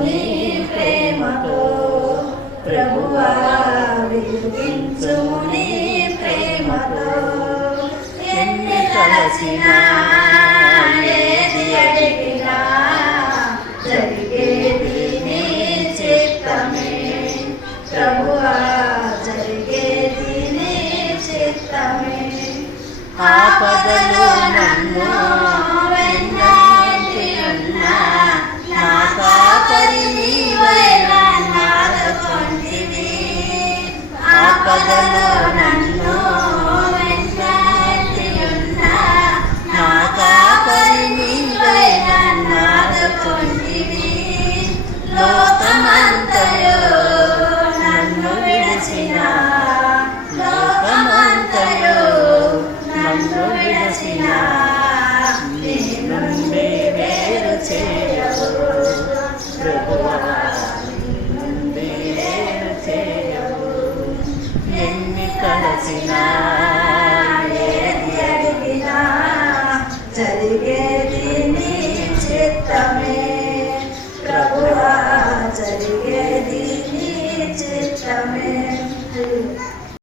నీ ప్రేమతో ప్రభువా వెలిగించు నీ ప్రేమతో ఎన్ని తలచినా ఏది అడిగినా జరిగేది నీ చిత్తమే ప్రభువా జరిగేది నీ చిత్తమే ఆపదలో నన్ను వెన్నంటి ఉన్నా నా కాపరి నీవై నన్నాదుకొంటివి ఆపదలో నన్ను వెన్నంటి ఉన్నా నా కాపరి నీవై నన్నాదుకొంటివి లోకమంతయు నన్ను విడిచినా లోకమంతయు నన్ను విడిచినా నీ నుండి వేరు చేయవు ప్రభువా నీ నుండి వేరు చేయవు ఎన్ని తలచినా